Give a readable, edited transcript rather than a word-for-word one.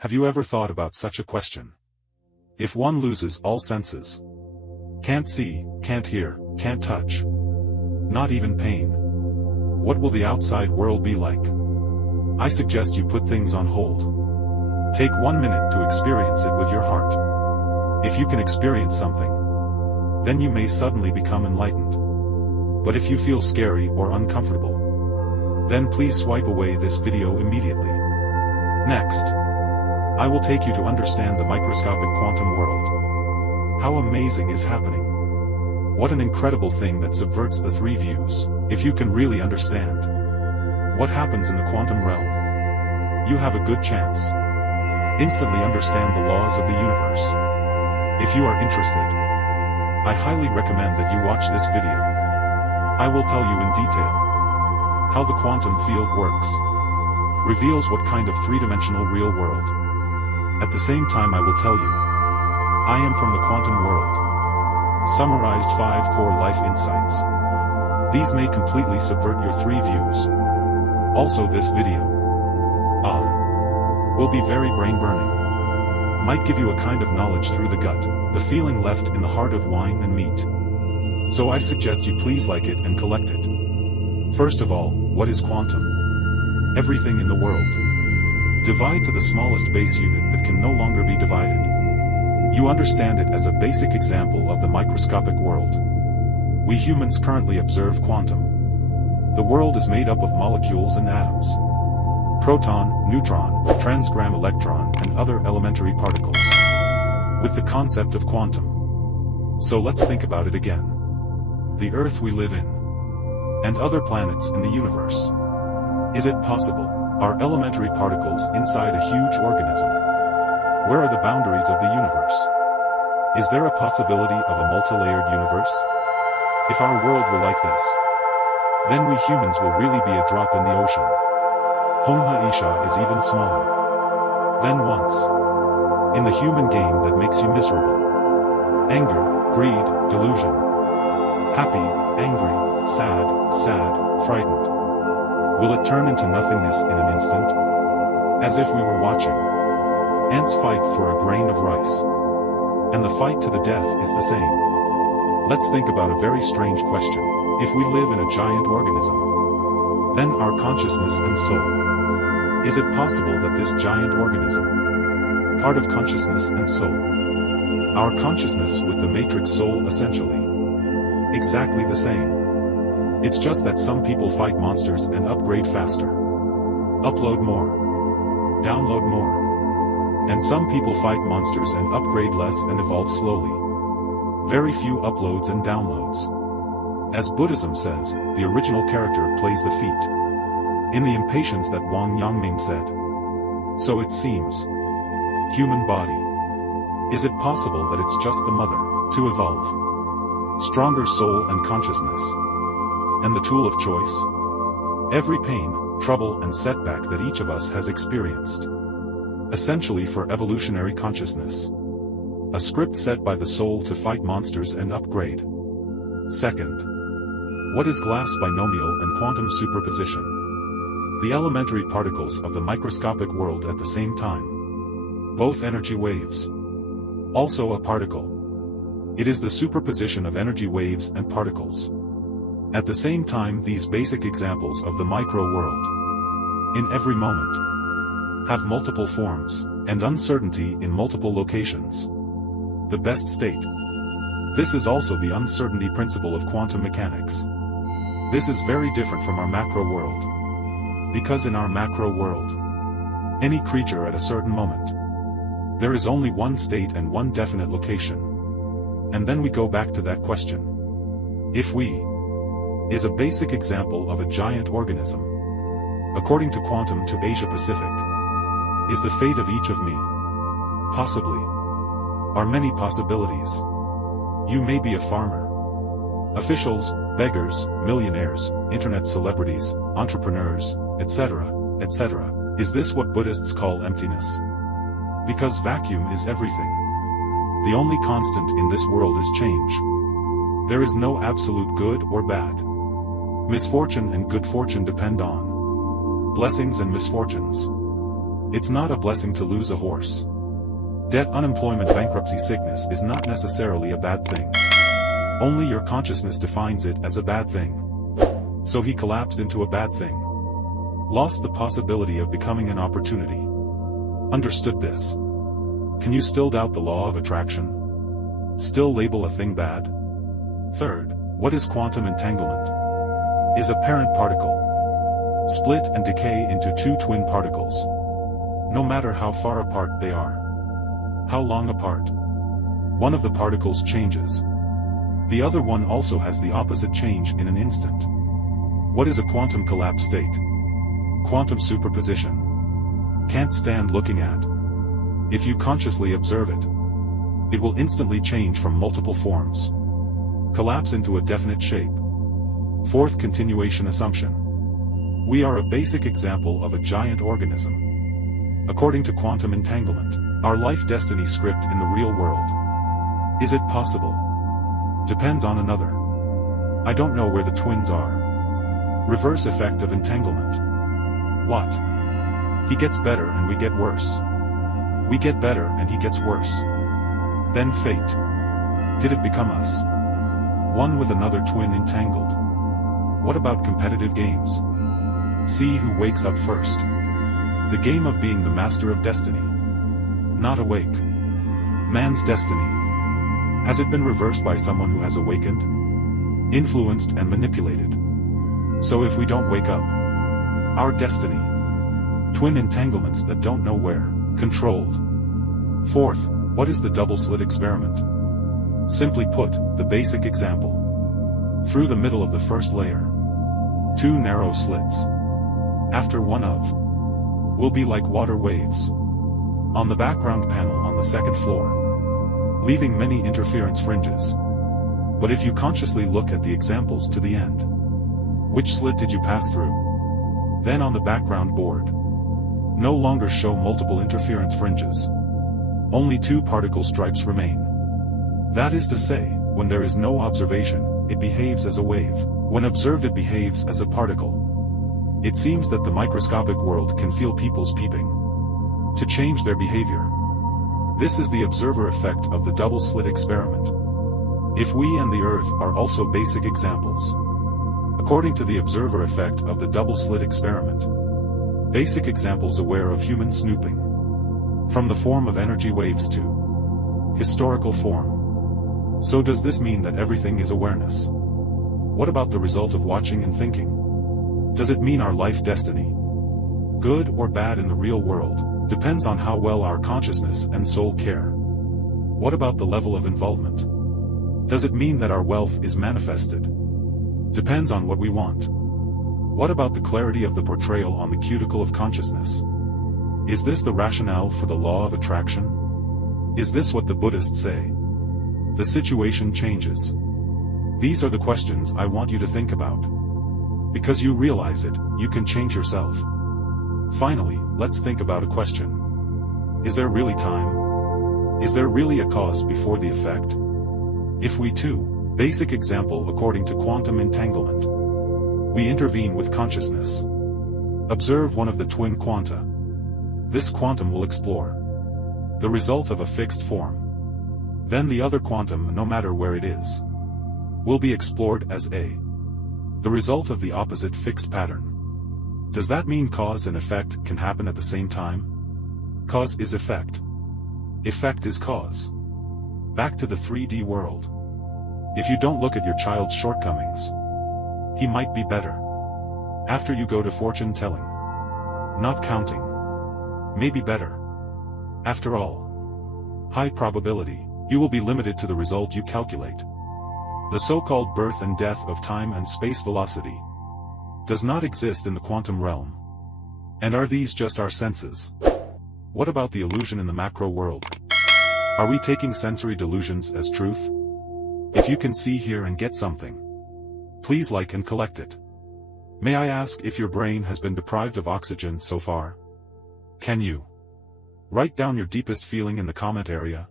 Have you ever thought about such a question? If one loses all senses, can't see, can't hear, can't touch, not even pain, what will the outside world be like? I suggest you put things on hold. Take 1 minute to experience it with your heart. If you can experience something, then you may suddenly become enlightened. But if you feel scary or uncomfortable, then please swipe away this video immediately. Next, I will take you to understand the microscopic quantum world. How amazing is happening? What an incredible thing that subverts the three views. If you can really understand what happens in the quantum realm, you have a good chance. Instantly understand the laws of the universe. If you are interested, I highly recommend that you watch this video. I will tell you in detail how the quantum field works, reveals what kind of three-dimensional real world. At the same time I will tell you, I am from the quantum world. Summarized 5 core life insights. These may completely subvert your three views. Also this video will be very brain-burning. Might give you a kind of knowledge through the gut, the feeling left in the heart of wine and meat. So I suggest you please like it and collect it. First of all, what is quantum? Everything in the world. Divide to the smallest base unit that can no longer be divided. You understand it as a basic example of the microscopic world. We humans currently observe quantum. The world is made up of molecules and atoms. Proton, neutron, transgram electron and other elementary particles. With the concept of quantum. So let's think about it again. The Earth we live in, and other planets in the universe. Is it possible? Are elementary particles inside a huge organism? Where are the boundaries of the universe? Is there a possibility of a multi-layered universe? If our world were like this, then we humans will really be a drop in the ocean. Homha Isha is even smaller than once. In the human game that makes you miserable. Anger, greed, delusion. Happy, angry, sad, frightened. Will it turn into nothingness in an instant? As if we were watching ants fight for a grain of rice. And the fight to the death is the same. Let's think about a very strange question. If we live in a giant organism, then our consciousness and soul. Is it possible that this giant organism, part of consciousness and soul, our consciousness with the matrix soul essentially, exactly the same? It's just that some people fight monsters and upgrade faster. Upload more. Download more. And some people fight monsters and upgrade less and evolve slowly. Very few uploads and downloads. As Buddhism says, the original character plays the feet. In the impatience that Wang Yangming said. So it seems. Human body. Is it possible that it's just the mother, to evolve? Stronger soul and consciousness. And the tool of choice? Every pain, trouble and setback that each of us has experienced. Essentially for evolutionary consciousness. A script set by the soul to fight monsters and upgrade. Second. What is glass binomial and quantum superposition? The elementary particles of the microscopic world at the same time. Both energy waves. Also a particle. It is the superposition of energy waves and particles. At the same time these basic examples of the micro world, in every moment, have multiple forms, and uncertainty in multiple locations. The best state. This is also the uncertainty principle of quantum mechanics. This is very different from our macro world. Because in our macro world, any creature at a certain moment, there is only one state and one definite location. And then we go back to that question. If we is a basic example of a giant organism. According to quantum to Asia Pacific, is the fate of each of me. Possibly. Are many possibilities. You may be a farmer. Officials, beggars, millionaires, internet celebrities, entrepreneurs, etc., etc. Is this what Buddhists call emptiness? Because vacuum is everything. The only constant in this world is change. There is no absolute good or bad. Misfortune and good fortune depend on blessings and misfortunes. It's not a blessing to lose a horse. Debt, unemployment, bankruptcy, sickness is not necessarily a bad thing. Only your consciousness defines it as a bad thing. So he collapsed into a bad thing. Lost the possibility of becoming an opportunity. Understood this. Can you still doubt the law of attraction? Still label a thing bad? Third, what is quantum entanglement? Is a parent particle split and decay into two twin particles, no matter how far apart they are. How long apart? One of the particles changes. The other one also has the opposite change in an instant. What is a quantum collapse state? Quantum superposition. Can't stand looking at. If you consciously observe it, it will instantly change from multiple forms. Collapse into a definite shape. Fourth continuation assumption. We are a basic example of a giant organism. According to quantum entanglement, our life destiny script in the real world. Is it possible? Depends on another. I don't know where the twins are. Reverse effect of entanglement. What? He gets better and we get worse. We get better and he gets worse. Then fate. Did it become us? One with another twin entangled. What about competitive games? See who wakes up first. The game of being the master of destiny. Not awake. Man's destiny. Has it been reversed by someone who has awakened? Influenced and manipulated. So if we don't wake up, our destiny. Twin entanglements that don't know where. Controlled. Fourth, what is the double slit experiment? Simply put, the basic example. Through the middle of the first layer. Two narrow slits. After one of. Will be like water waves. On the background panel on the second floor. Leaving many interference fringes. But if you consciously look at the examples to the end. Which slit did you pass through? Then on the background board. No longer show multiple interference fringes. Only two particle stripes remain. That is to say, when there is no observation, it behaves as a wave. When observed, it behaves as a particle. It seems that the microscopic world can feel people's peeping to change their behavior. This is the observer effect of the double slit experiment. If we and the Earth are also basic examples. According to the observer effect of the double slit experiment. Basic examples aware of human snooping. From the form of energy waves to historical form. So does this mean that everything is awareness? What about the result of watching and thinking? Does it mean our life destiny? Good or bad in the real world, depends on how well our consciousness and soul care. What about the level of involvement? Does it mean that our wealth is manifested? Depends on what we want. What about the clarity of the portrayal on the cuticle of consciousness? Is this the rationale for the law of attraction? Is this what the Buddhists say? The situation changes. These are the questions I want you to think about. Because you realize it, you can change yourself. Finally, let's think about a question. Is there really time? Is there really a cause before the effect? If we too, basic example according to quantum entanglement. We intervene with consciousness. Observe one of the twin quanta. This quantum will explore the result of a fixed form. Then the other quantum, no matter where it is, will be explored as the result of the opposite fixed pattern. Does that mean cause and effect can happen at the same time? Cause is effect. Effect is cause. Back to the 3D world. If you don't look at your child's shortcomings, he might be better. After you go to fortune telling, not counting, maybe better. After all, high probability, you will be limited to the result you calculate. The so-called birth and death of time and space velocity does not exist in the quantum realm. And are these just our senses? What about the illusion in the macro world? Are we taking sensory delusions as truth? If you can see, hear and get something, please like and collect it. May I ask if your brain has been deprived of oxygen so far? Can you write down your deepest feeling in the comment area?